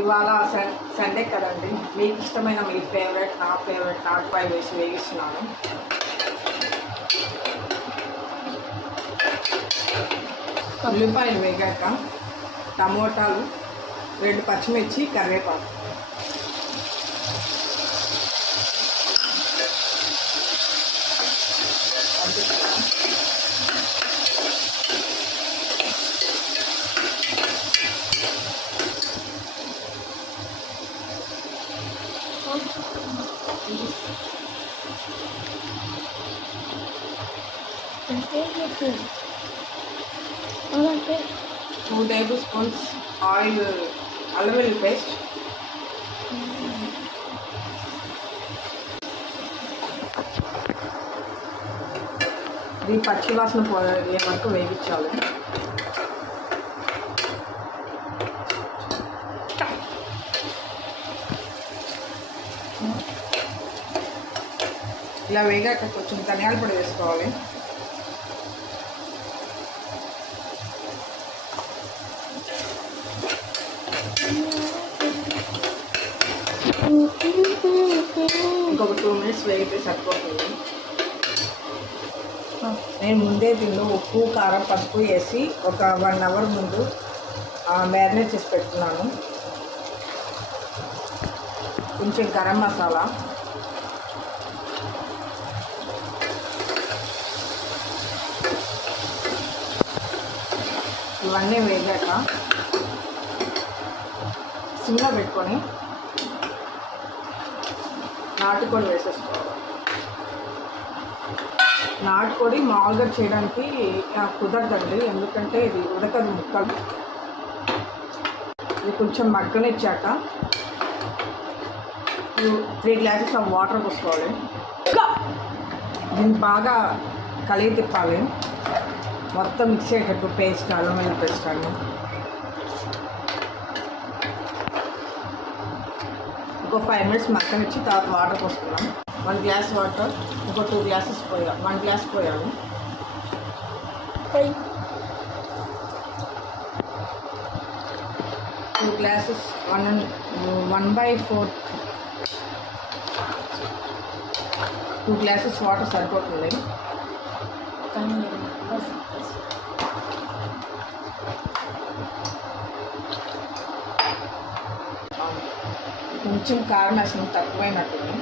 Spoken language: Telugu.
ఇవాళ సండే కదండి, మీకు ఇష్టమైన మీ ఫేవరెట్ నా ఫేవరెట్ నాటుపాయ వేసి వేగిస్తున్నాను. ఉల్లిపాయలు వేగాక టమోటాలు, 2 పచ్చిమిర్చి, కరివేపాకు. Okay. 2 tablespoons ఆయిల్, అల్లం వెల్లుల్లి పేస్ట్, ఇది పచ్చి వాసన పోయే వరకు వేగించాలి. ఇలా వేగాక కొంచెం ధనియాల పొడి వేసుకోవాలి. ఇంకొక 2 minutes వేగితే సరిపోతుంది. నేను ముందే దీనిలో ఉప్పు, కారం, పసుపు వేసి ఒక 1 hour ముందు మ్యారినేట్ చేసి పెట్టుకున్నాను. కొంచెం గరం మసాలా, ఇవన్నీ వేగాక సిమ్లో పెట్టుకొని నాటుకోడి వేసేసుకోవాలి. నాటుకోడి మామూలుగా చేయడానికి కుదరదండి, ఎందుకంటే ఇది ఉడకదు ముక్కలు. ఇది కొంచెం మగ్గనిచ్చాక 3 glasses ఆఫ్ వాటర్ పోసుకోవాలి. దీన్ని బాగా కలిగి తిప్పాలి, మొత్తం మిక్స్ అయ్యేటట్టు. పేస్ట్, అల్లం వెల్లుల్లి పేస్ట్ అండి. ఇంకో 5 minutes మగ్గనిచ్చి తర్వాత వాటర్ పోసుకున్నాం. 1 glass వాటర్, ఇంకో 2 glasses పోయాలి. 1 glass పోయాలి. 2 glasses 1/4 2 glasses వాటర్ సరిపోతుంది. కొంచెం కారం వేసిన తక్కువైనట్టుంది.